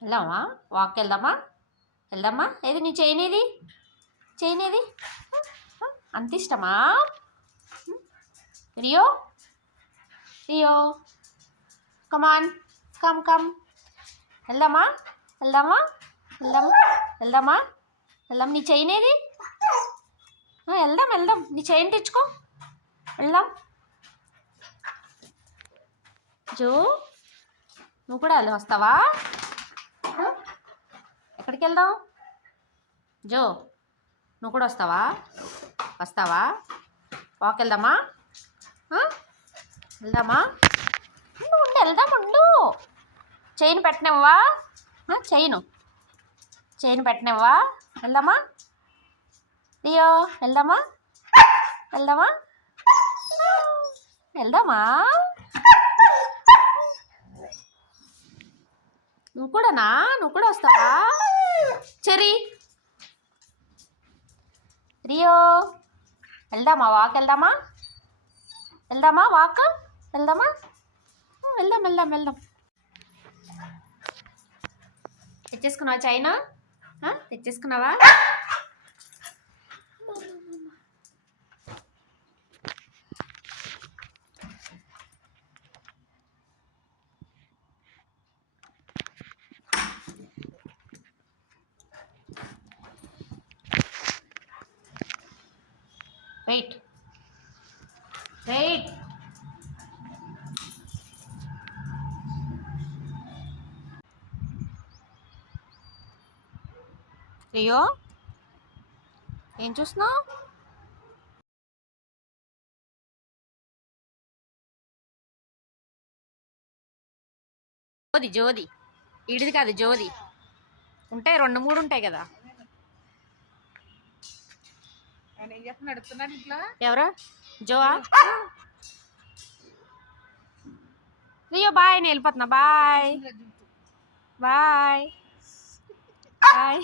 వెళ్దామా? వాక్ వెళ్దామా? వెళ్దామా? ఏది నీ చేయనేది? చేయనేది అంత ఇష్టమా? Rio Rio come on come come వెళ్దామా? వెళ్దామా? వెళ్దామా? వెళ్దామా? వెళ్దాం. నీ చేయనేది? వెళ్దాం వెళ్దాం. నీ చైన్ తెచ్చుకో, వెళ్దాం. జో, నువ్వు కూడా వస్తావా? ఎక్కడికి వెళ్దాం? జో, నువ్వు కూడా వస్తావా? వస్తావా? వాక్ వెళ్దామా? వెళ్దామా? ఉండు వెళ్దాం, ఉండు. చైన్ పెట్టినవ్వా? చైన్ పెట్టినవ్వా? వెళ్దామా? అయ్యో, వెళ్దామా? వెళ్దామా? వెళ్దామా? నువ్వు కూడానా? నువ్వు కూడా వస్తావా? చెరీ రియో, వెళ్దామా? వాక్ వెళ్దామా? వెళ్దామా? వాక్ వెళ్దామా? వెళ్దాం వెళ్దాం వెళ్దాం. తెచ్చేసుకున్నావా చైనా? తెచ్చేసుకున్నావా? Wait wait. అయ్యో, ఏం చూస్తున్నావు? జోది జోది, ఈడిది కాదు జోది. ఉంటాయి 2-3 ఉంటాయి కదా. ఎవరు? జోవా? రియో బాయ్, నేను వెళ్ళిపోతున్నా. Bye bye bye.